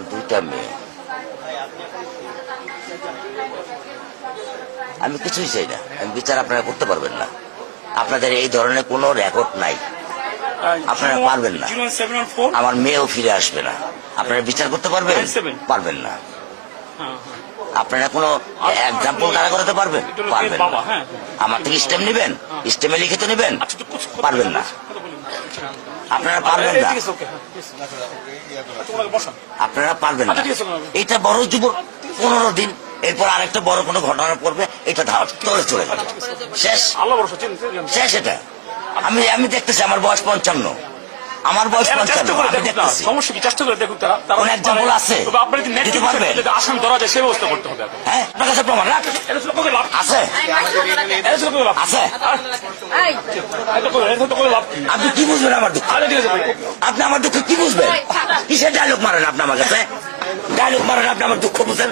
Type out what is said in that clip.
আমার দুইটা মেয়ে, আমি কিছুই চাই না, আমি বিচার আপনারা করতে পারবেন না, আপনাদের এই ধরনের কোনো রেকর্ড নাই, আপনারা পারবেন না, আমার মেয়েও ফিরে আসবে না, আপনারা বিচার করতে পারবেন পারবেন না, আপনারা কোনো এক্সাম্পল দাঁড়া করাতে পারবেন পারবেন না, আমার থেকে স্টেম নেবেন, স্টেমে লিখিত নেবেন পারবেন না, আপনারা পারবেন না, আপনারা পারবেন না। এটা বড় যুব 15 দিন, এরপর আরেকটা বড় কোনো ঘটনা পড়বে, এটা তলে চলে যাবে, শেষ শেষ। এটা আমি আমি দেখতেছি, আমার বয়স 55, আমার বয়স 55, আমি দেখতেছি। সমস্যা কি, চেষ্টা করে দেখুন। কোন এক্সাম্পল আছে দিতে পারবেন? আসামি ধরা যায় সে ব্যবস্থা করতে হবে। হ্যাঁ, আপনার কাছে প্রমাণ আছে? আছে? আপনি কি বুঝবেন আমার দুঃখ? আপনি আমার দুঃখ কি বুঝবেন? কিসের ডায়লগ মারেন আপনি আমার কাছে? ডায়লগ মারেন আপনি আমার দুঃখ বুঝেন?